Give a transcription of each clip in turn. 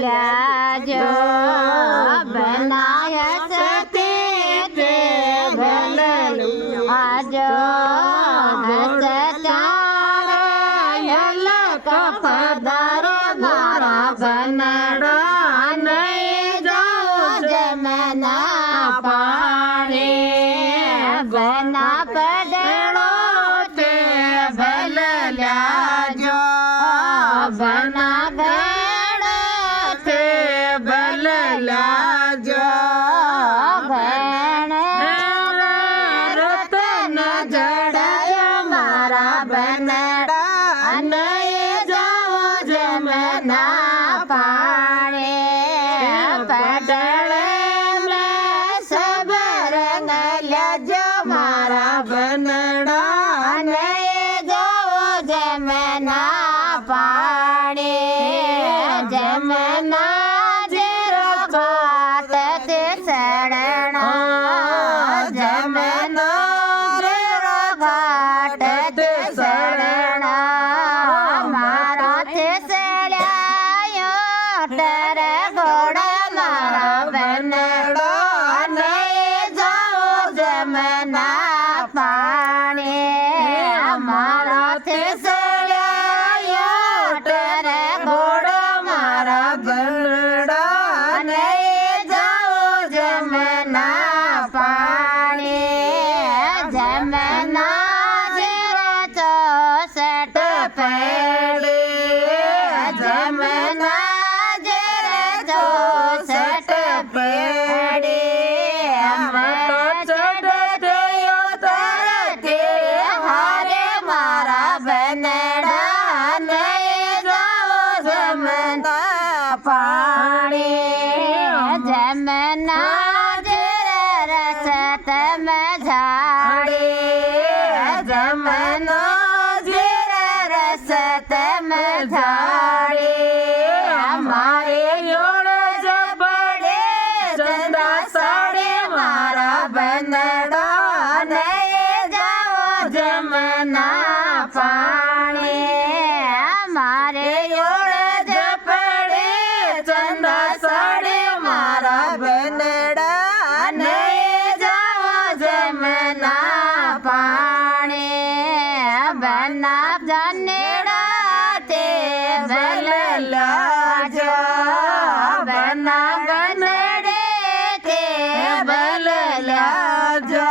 ल्याजो बनाय सते ते भललू आजो पधारो मारा बनड़ा नहीं जाओ जमना पानी बना पड़ो ते भल ल्याजो बना पड़ो ते भल ल्याजो रतन जड़ाय मारा बनड़ा जमना पाणे पडळे में सब रंग ल्याजो मारा बनड़ा ने जाओ जमना पाणे जमना जेरो घाट ते सड़ना जमना जेरो घाट ते सड़ना मारा ते सड़ायो टर घोड़ा मारा बनड़ा नहीं जाओ जमना पानी मारा ते सड़ायो टर घोड़ा मारा बनड़ा नहीं जाओ जमना पानी जमना जरा चौसठ पेड़े जमना जरा चौसठ पेड़े चढ़ते उतरते हारे मारा बनड़ा नहीं जाओ जमना पानी जमना जरा रसत में झाड़े जमना जरा रसत में झाड़े हमारे योड़ जबड़े चंदा साड़े मारा बनड़ा नहीं जाओ जमना पानी हमारे योड़ जबड़े चंदा साड़े मारा बनड़ा नहीं जाओ जमना पानी बना जनड़ा ते भल ल्याजो बना बनड़े ते भल ल्याजो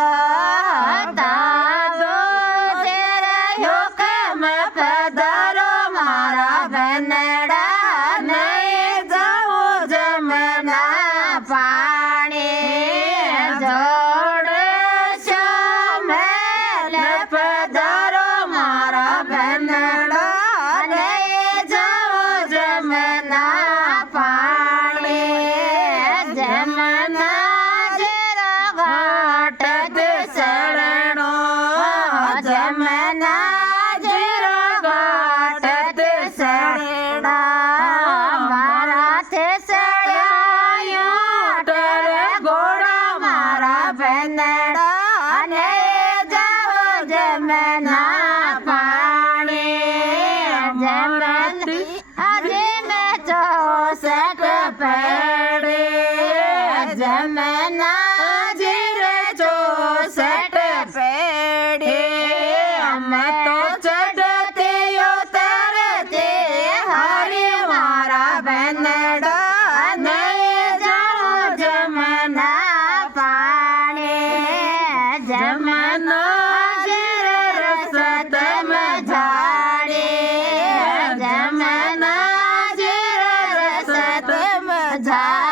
तारो तेरा हुक्म पधारो मारा बनड़ा नहीं जाओ जमना पानी जोड़ शामिल पधारो मारा बनड़ा नहीं जाओ जमना पानी जमना जरा घाट ते सड़नो जमना जरा घाट ते सड़ना मारा ते सड़ायो टर घोड़ा मारा बनड़ा नहीं जाओ जमना पानी जमना अजे में चौसठ पेड़े जमना जीरे चौसठ पेड़े हम तो चढ़ते उतरते हरे मारा बनड़ा नहीं जाओ जमना पानी जमना जीरे रसत में झाड़े जमना जीरे रसत में झाड़े